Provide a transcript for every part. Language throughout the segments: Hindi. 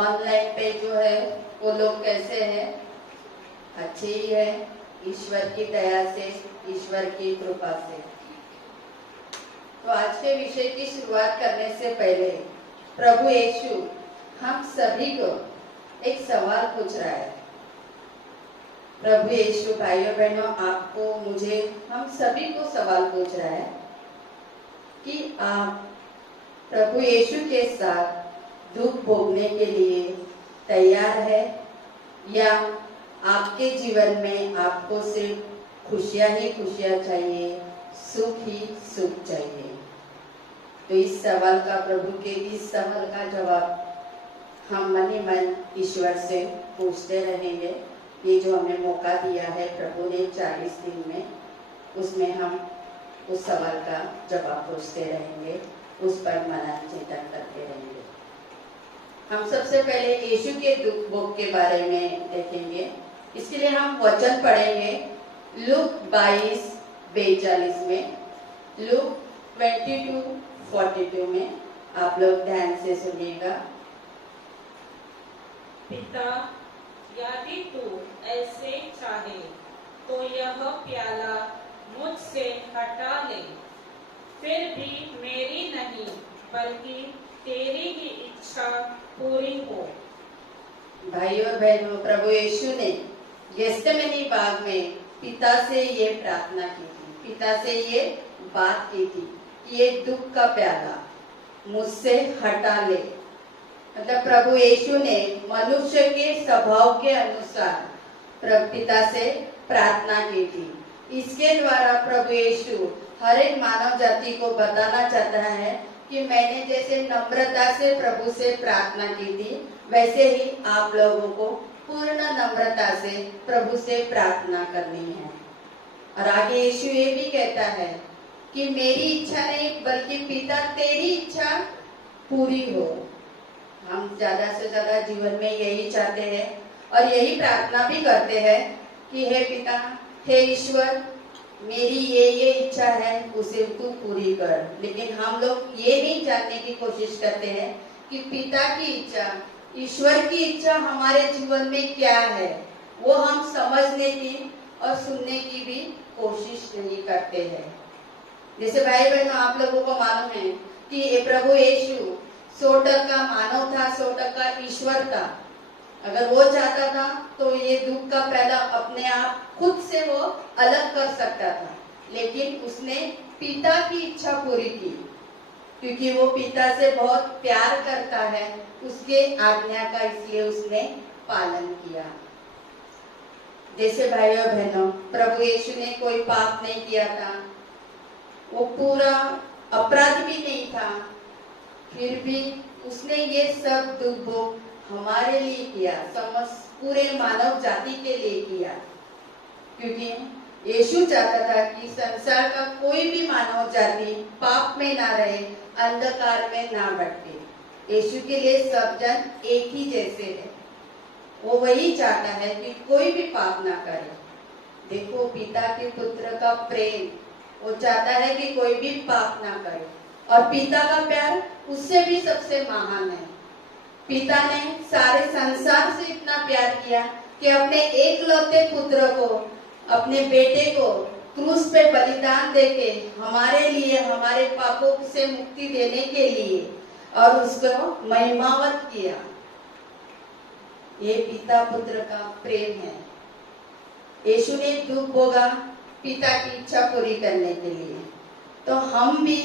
ऑनलाइन पे जो है वो लोग कैसे हैं? अच्छे ही है, ईश्वर की दया से, ईश्वर की कृपा से। तो आज के विषय की शुरुआत करने से पहले प्रभु यीशु हम सभी को एक सवाल पूछ रहा है। प्रभु यीशु भाइयों बहनों, आपको, मुझे, हम सभी को सवाल पूछ रहा है कि आप प्रभु यीशु के साथ दुख भोगने के लिए तैयार है या आपके जीवन में आपको सिर्फ खुशियां ही खुशियां चाहिए, सुख ही सुख चाहिए? तो इस सवाल का, प्रभु के इस सवाल का जवाब हम मन ही मन ईश्वर से पूछते रहेंगे। ये जो हमें मौका दिया है प्रभु ने 40 दिन में, उसमें हम उस सवाल का जवाब पूछते रहेंगे, उस पर मनन चिंतन करते रहेंगे। हम सबसे पहले यीशु के दुख भोग के बारे में देखेंगे। इसके लिए हम वचन पढ़ेंगे लूक 22:42 में, लूक 22:42 में। आप लोग ध्यान से सुनिएगा। पिता, यदि तू ऐसे चाहे तो यह प्याला मुझसे हटा ले, फिर भी मेरी नहीं बल्कि तेरी ही इच्छा पूरी हो। भाइयों और बहनों, प्रभु यीशु ने गेत्सेमनी बाग में पिता से ये प्रार्थना की थी, पिता से ये बात की थी कि ये दुख का प्याला मुझसे हटा ले। मतलब प्रभु यीशु ने मनुष्य के स्वभाव के अनुसार पिता से प्रार्थना की थी। इसके द्वारा प्रभु यीशु हर एक मानव जाति को बताना चाहता है कि मैंने जैसे नम्रता से प्रभु से प्रार्थना की थी, वैसे ही आप लोगों को पूर्ण नम्रता से प्रभु से प्रार्थना करनी है। और आगे यीशु ये भी कहता है कि मेरी इच्छा नहीं बल्कि पिता तेरी इच्छा पूरी हो। हम ज्यादा से ज्यादा जीवन में यही चाहते हैं और यही प्रार्थना भी करते हैं कि हे पिता, हे ईश्वर, मेरी ये इच्छा है, उसे तू पूरी कर। लेकिन हम लोग ये नहीं जानने की कोशिश करते हैं कि पिता की इच्छा, ईश्वर की इच्छा हमारे जीवन में क्या है, वो हम समझने की और सुनने की भी कोशिश नहीं करते हैं। जैसे भाई बहनों, आप लोगों को मालूम है कि प्रभु यीशु 100% मानव था, 100% ईश्वर था। अगर वो चाहता था तो ये दुख का प्याला अपने आप खुद से वो अलग कर सकता था, लेकिन उसने पिता की इच्छा पूरी की, क्योंकि वो पिता से बहुत प्यार करता है, उसके आज्ञा का इसलिए उसने पालन किया। जैसे भाइयों बहनों, प्रभु यीशु ने कोई पाप नहीं किया था, वो पूरा अपराध भी नहीं था, फिर भी उसने ये सब दुख भोग हमारे लिए किया, पूरे मानव जाति के लिए किया, क्योंकि यीशु चाहता था कि संसार का कोई भी मानव जाति पाप में ना रहे, अंधकार में ना भटके। यीशु के लिए सब जन एक ही जैसे है, वो वही चाहता है कि कोई भी पाप ना करे। देखो पिता के पुत्र का प्रेम, वो चाहता है कि कोई भी पाप ना करे, और पिता का प्यार उससे भी सबसे महान है। पिता ने सारे संसार से इतना प्यार किया कि अपने एकलौते पुत्र को, अपने बेटे को क्रूस पे बलिदान देके हमारे लिए, हमारे पापों से मुक्ति देने के लिए, और उसको महिमावत किया। ये पिता पुत्र का प्रेम है। यीशु ने दुख भोगा पिता की इच्छा पूरी करने के लिए, तो हम भी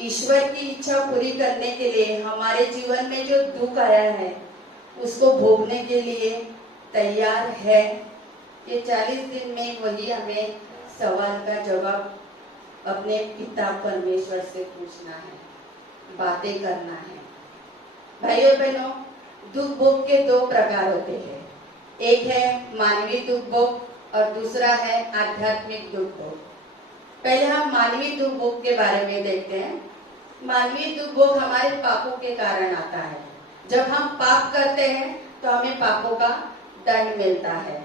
ईश्वर की इच्छा पूरी करने के लिए, हमारे जीवन में जो दुख आया है उसको भोगने के लिए तैयार है। ये 40 दिन में वही हमें सवाल का जवाब अपने पिता परमेश्वर से पूछना है, बातें करना है। भाइयों बहनों, दुख भोग के 2 प्रकार होते हैं। एक है मानवीय दुख भोग और दूसरा है आध्यात्मिक दुख भोग। पहले हम मानवीय दुख भोग के बारे में देखते हैं। मानवीय दुख भोग हमारे पापों के कारण आता है। जब हम पाप करते हैं तो हमें पापों का दंड मिलता है।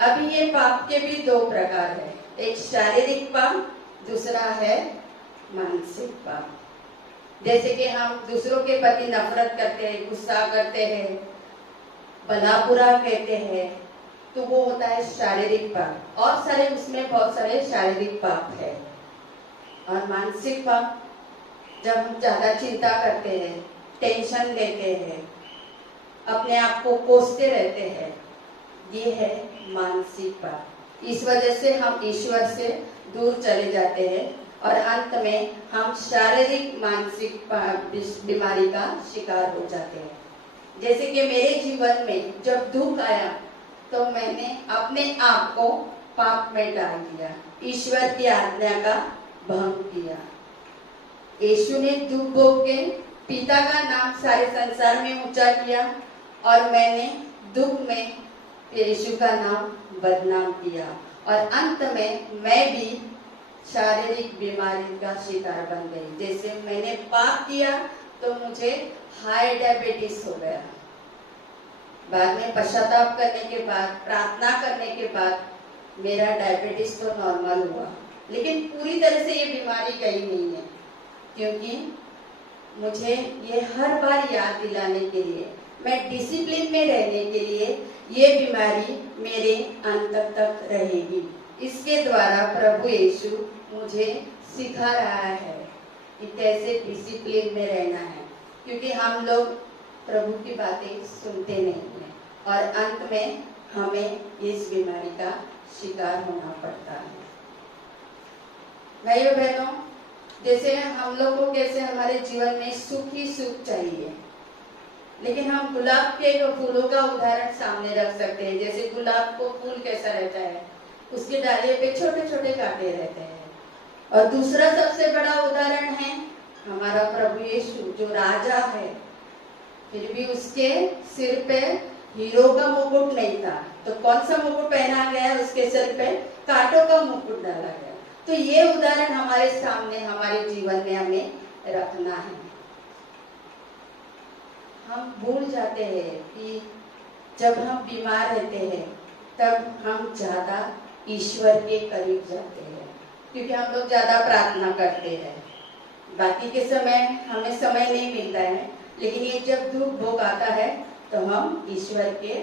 अभी ये पाप के भी 2 प्रकार है, एक शारीरिक पाप, दूसरा है मानसिक पाप। जैसे कि हम दूसरों के प्रति नफरत करते हैं, गुस्सा करते हैं, भला बुरा कहते हैं, तो वो होता है शारीरिक पाप, और सारे उसमें बहुत सारे शारीरिक पाप है। और मानसिक पाप, जब हम ज्यादा चिंता करते हैं, टेंशन लेते हैं, अपने आप को कोसते रहते हैं, ये है मानसिक पाप। इस वजह से हम ईश्वर से दूर चले जाते हैं और अंत में हम शारीरिक मानसिक बीमारी का शिकार हो जाते हैं। जैसे कि मेरे जीवन में जब दुख आया तो मैंने अपने आप को पाप में डाल दिया, ईश्वर की आज्ञा का भंग किया। यीशु ने दुख भोग के पिता का नाम सारे संसार में ऊंचा किया और मैंने दुख में यीशु का नाम बदनाम किया और अंत में मैं भी शारीरिक बीमारी का शिकार बन गई। जैसे मैंने पाप किया तो मुझे हाई डायबिटीज हो गया। बाद में पश्चाताप करने के बाद, प्रार्थना करने के बाद मेरा डायबिटीज तो नॉर्मल हुआ, लेकिन पूरी तरह से ये बीमारी गई नहीं है, क्योंकि मुझे ये हर बार याद दिलाने के लिए, मैं डिसिप्लिन में रहने के लिए, ये बीमारी मेरे अंत तक रहेगी। इसके द्वारा प्रभु यीशु मुझे सिखा रहा है कि कैसे डिसिप्लिन में रहना है, क्योंकि हम लोग प्रभु की बातें सुनते नहीं हैं और अंत में हमें इस बीमारी का शिकार होना पड़ता है। भाइयों बहनों, जैसे हम लोग को कैसे हमारे जीवन में सुख ही सुख चाहिए, लेकिन हम गुलाब के फूलों का उदाहरण सामने रख सकते हैं। जैसे गुलाब को फूल कैसा रहता है, उसके डाले पे छोटे छोटे कांटे रहते हैं। और दूसरा सबसे बड़ा उदाहरण है हमारा प्रभु यीशु, जो राजा है, फिर भी उसके सिर पे हीरो का मुकुट नहीं था, तो कौन सा मुकुट पहना गया? उसके सिर पे कांटों का मुकुट डाला गया। तो ये उदाहरण हमारे सामने, हमारे जीवन में हमें रखना है। हम भूल जाते हैं कि जब हम बीमार रहते हैं तब हम ज्यादा ईश्वर के करीब जाते हैं, क्योंकि हम लोग ज्यादा प्रार्थना करते हैं। बाकी के समय हमें समय नहीं मिलता है, लेकिन ये जब दुख भोग आता है तो हम ईश्वर के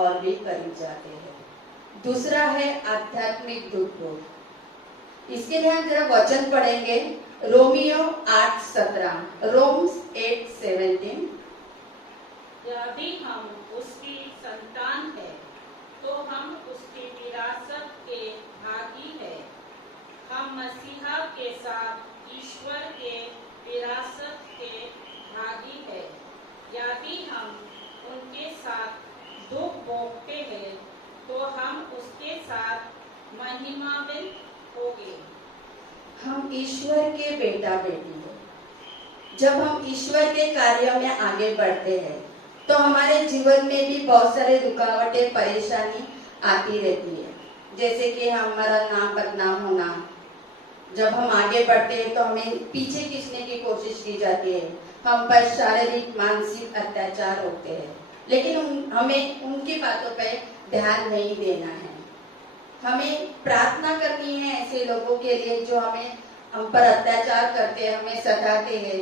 और भी करीब जाते हैं। दूसरा है आध्यात्मिक दुख भोग। इसके लिए हम जरा वचन पढ़ेंगे, रोमियो 8:17, रोम्स 8:17। यदि हम उसकी संतान है तो हम उसकी विरासत के भागी है। हम मसीहा के साथ ईश्वर के विरासत के भागी है। यदि हम उनके साथ दुख भोगते हैं तो हम उसके साथ महिमान्वित होंगे। हम ईश्वर के बेटा बेटी हैं। जब हम ईश्वर के कार्यों में आगे बढ़ते हैं तो हमारे जीवन में भी बहुत सारे रुकावटें, परेशानी आती रहती है। जैसे कि हमारा नाम बदनाम होना, जब हम आगे बढ़ते हैं तो हमें पीछे खींचने की कोशिश की जाती है, हम पर शारीरिक मानसिक अत्याचार होते हैं, लेकिन हमें उनकी बातों पर ध्यान नहीं देना है। हमें प्रार्थना करनी है ऐसे लोगों के लिए जो हम पर अत्याचार करते हैं, हमें सताते हैं,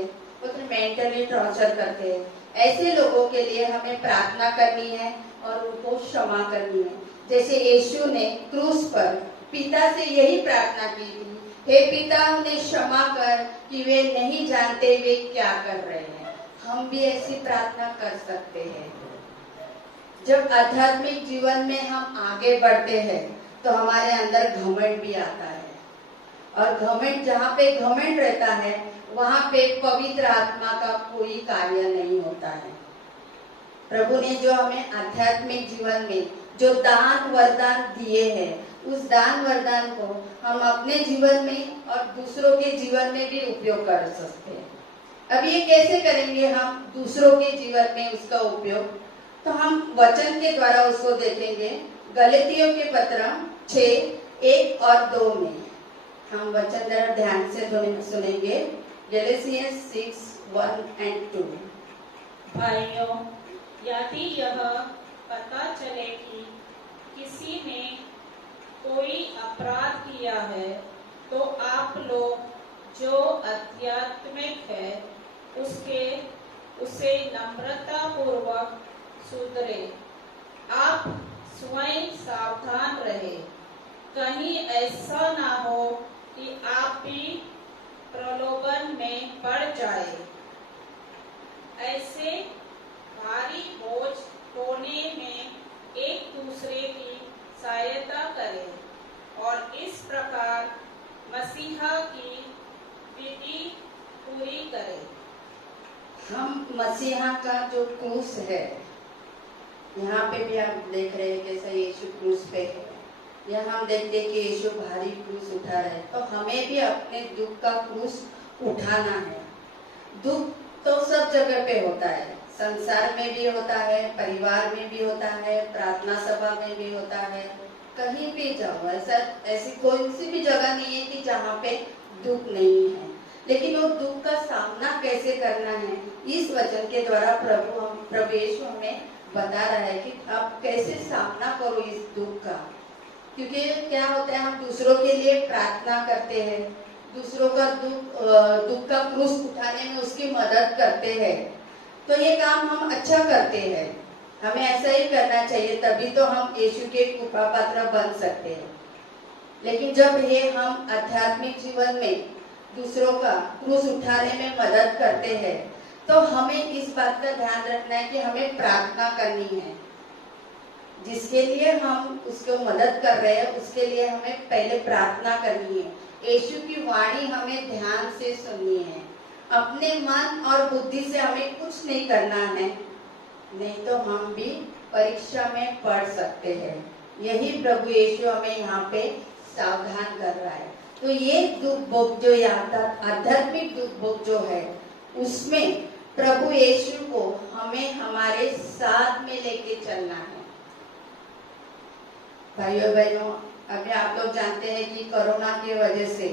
मेंटली टॉर्चर करते हैं। ऐसे लोगों के लिए हमें प्रार्थना करनी है और उनको क्षमा करनी है। जैसे यीशु ने क्रूस पर पिता से यही प्रार्थना की थी, हे पिता उन्हें क्षमा कर कि वे नहीं जानते वे क्या कर रहे हैं। हम भी ऐसी प्रार्थना कर सकते हैं। जब आध्यात्मिक जीवन में हम आगे बढ़ते हैं तो हमारे अंदर घमंड भी आता है, और घमंड, जहाँ पे घमंड रहता है वहां पे पवित्र आत्मा का कोई कार्य नहीं होता है। प्रभु ने जो हमें आध्यात्मिक जीवन में जो दान वरदान दिए हैं, उस दान वरदान को हम अपने जीवन में और दूसरों के जीवन में भी उपयोग कर सकते हैं। अब ये कैसे करेंगे हम दूसरों के जीवन में उसका उपयोग? तो हम वचन के द्वारा उसको देखेंगे। गलतियों के पत्र 6:1 और 2 में हम वचन जरा ध्यान से सुनेंगे। गैलेशियंस 6:1 और 2। भाइयों, यदि यह पता चले कि किसी ने कोई अपराध किया है तो आप लोग जो आध्यात्मिक है उसे नम्रता पूर्वक सुधरे आप स्वयं सावधान रहे, कहीं ऐसा ना हो कि आप भी प्रलोभन में पड़ जाए। ऐसे भारी बोझ ढोने में एक दूसरे की सहायता करें और इस प्रकार मसीहा की विधि पूरी करें। हम मसीहा का जो क्रूस है, यहाँ पे भी आप देख रहे हैं कैसा यीशु क्रूस पे है। यहाँ हम देखते हैं कि यीशु भारी क्रूस उठा रहे हैं, तो हमें भी अपने दुख का क्रूस उठाना है। दुख तो सब जगह पे होता है, संसार में भी होता है, परिवार में भी होता है, प्रार्थना सभा में भी होता है, कहीं भी जाओ ऐसी कोई सी भी जगह नहीं है कि जहाँ पे दुख नहीं है। लेकिन वो दुख का सामना कैसे करना है, इस वचन के द्वारा प्रभु यीशु हमें बता रहा है कि आप कैसे सामना करो इस दुख का। क्योंकि क्या होता है, हम दूसरों के लिए प्रार्थना करते हैं, दूसरों का दुख का क्रूस उठाने में उसकी मदद करते हैं, तो ये काम हम अच्छा करते हैं, हमें ऐसा ही करना चाहिए, तभी तो हम यीशु के कृपा पात्र बन सकते हैं। लेकिन जब ये हम आध्यात्मिक जीवन में दूसरों का क्रूस उठाने में मदद करते हैं, तो हमें इस बात का ध्यान रखना है कि हमें प्रार्थना करनी है। जिसके लिए हम उसको मदद कर रहे हैं, उसके लिए हमें पहले प्रार्थना करनी है। यीशु की वाणी हमें ध्यान से सुननी है। अपने मन और बुद्धि से हमें कुछ नहीं करना है, नहीं तो हम भी परीक्षा में पड़ सकते हैं। यही प्रभु यीशु हमें यहाँ पे सावधान कर रहा है। तो ये दुख भोग जो आध्यात्मिक दुख भोग जो है, उसमें प्रभु यीशु को हमें हमारे साथ में लेके चलना है। भाइयों बहनों, अभी आप लोग जानते हैं कि कोरोना की वजह से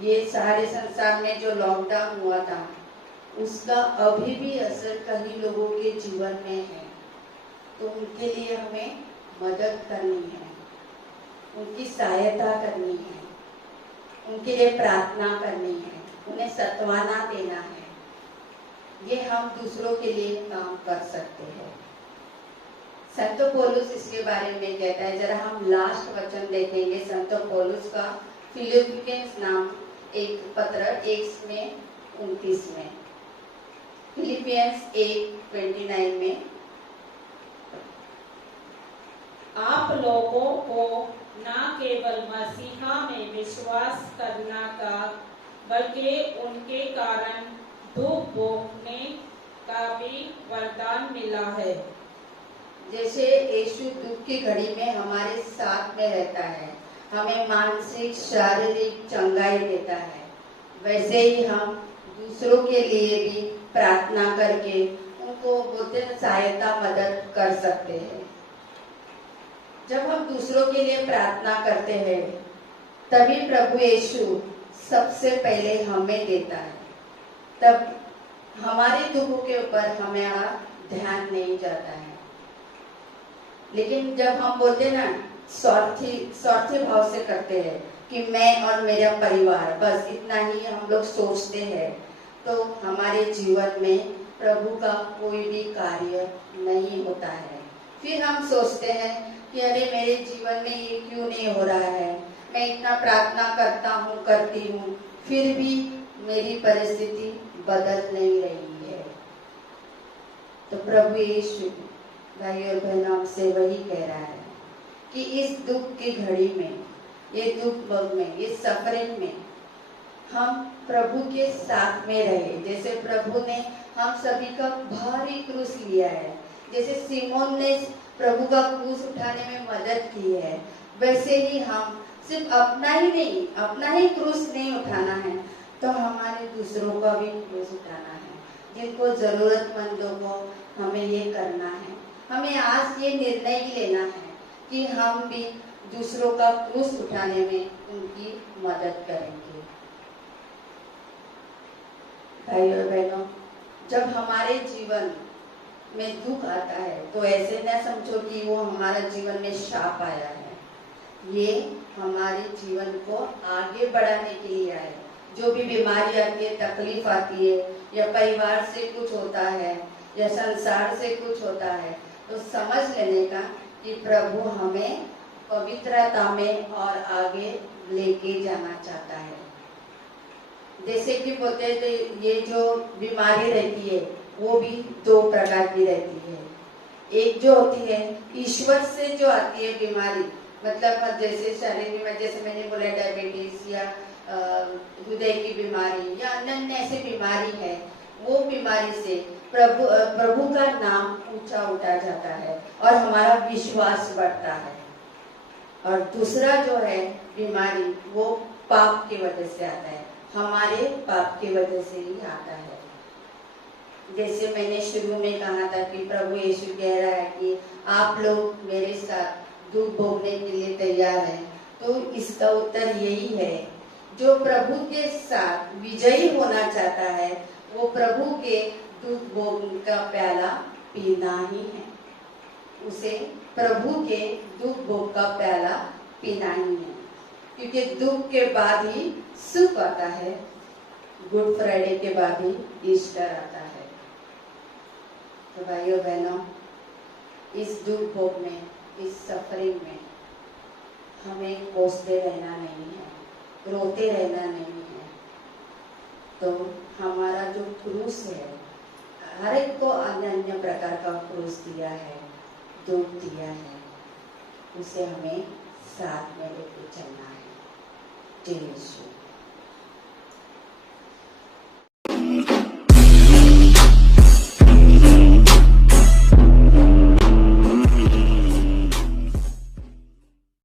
ये सारे संसार में जो लॉकडाउन हुआ था, उसका अभी भी असर कई लोगों के जीवन में है। तो उनके लिए हमें मदद करनी है, उनकी सहायता करनी है, उनके लिए प्रार्थना करनी है, उन्हें सत्वाना देना है। ये हम दूसरों के लिए काम कर सकते हैं। संत पौलुस इसके बारे में कहता है, जरा हम लास्ट वचन देखेंगे संत पौलुस का, फिलिपियंस नाम एक पत्र 1:29 में, फिलिपियंस 1:29 में, आप लोगों को न केवल मसीहा में विश्वास करना का, बल्कि उनके कारण दुख भोगने का भी वरदान मिला है। जैसे यीशु दुख की घड़ी में हमारे साथ में रहता है, हमें मानसिक शारीरिक चंगाई देता है, वैसे ही हम दूसरों के लिए भी प्रार्थना करके उनको बुद्ध सहायता मदद कर सकते हैं। जब हम दूसरों के लिए प्रार्थना करते हैं, तभी प्रभु यीशु सबसे पहले हमें देता है, तब हमारे दुखों के ऊपर हमारा ध्यान नहीं जाता है। लेकिन जब हम बोलते हैं ना, स्वार्थी भाव से करते हैं कि मैं और मेरा परिवार, बस इतना ही हम लोग सोचते हैं, तो हमारे जीवन में प्रभु का कोई भी कार्य नहीं होता है। फिर हम सोचते हैं कि अरे मेरे जीवन में ये क्यों नहीं हो रहा है, मैं इतना प्रार्थना करती हूँ, फिर भी मेरी परिस्थिति बदल नहीं रही है। तो प्रभु यीशु भाई और बहनों से वही कह रहा है कि इस दुख की घड़ी में, ये दुख भोग में, ये सफरिंग में हम प्रभु के साथ में रहे। जैसे प्रभु ने हम सभी का भारी क्रूस लिया है, जैसे सिमोन ने प्रभु का क्रूस उठाने में मदद की है, वैसे ही हम सिर्फ अपना ही क्रूस नहीं उठाना है, तो हमारे दूसरों का भी क्रूस उठाना है। जिनको जरूरतमंदों को हमें ये करना है। हमें आज ये निर्णय ही लेना है कि हम भी दूसरों का क्रूस उठाने में उनकी मदद करेंगे। भाई और बहनों, जब हमारे जीवन में दुख आता है, तो ऐसे न समझो कि वो हमारा जीवन में शाप आया है। ये हमारे जीवन को आगे बढ़ाने के लिए आया है। जो भी बीमारी आती है, तकलीफ आती है, या परिवार से कुछ होता है, या संसार से कुछ होता है, तो समझ लेने का कि प्रभु हमें पवित्रता में और आगे लेके जाना चाहता है। जैसे कि बोलते हैं तो ये जो बीमारी रहती है वो भी दो प्रकार की रहती है। एक जो होती है ईश्वर से जो आती है बीमारी, मतलब जैसे शारीरिक में, जैसे मैंने बोला डायबिटीज या हृदय की बीमारी या अन्य ऐसी बीमारी है, वो बीमारी से प्रभु का नाम ऊंचा उठा जाता है और हमारा विश्वास बढ़ता है। और दूसरा जो है बीमारी वो पाप की वजह से आता है, हमारे पाप की वजह से ही आता है। जैसे मैंने शुरू में कहा था कि प्रभु यीशु कह रहा है कि आप लोग मेरे साथ दुख भोगने के लिए तैयार हैं, तो इसका उत्तर यही है, जो प्रभु के साथ विजयी होना चाहता है वो प्रभु के दुख भोग का प्याला पीना ही है। उसे प्रभु के दुख भोग का प्याला पीना ही है, क्योंकि दुख के बाद ही सुख आता है, गुड फ्राइडे के बाद ही ईस्टर आता है। तो भाइयों बहनों, इस दुख भोग में, इस सफरिंग में हमें कोसते रहना नहीं है, रोते रहना नहीं है। तो हमारा जो क्रूस है, हर एक को अन्य अन्य प्रकार का क्रूस दिया है, दुख दिया है, उसे हमें साथ में लेके चलना है। जय यीशु।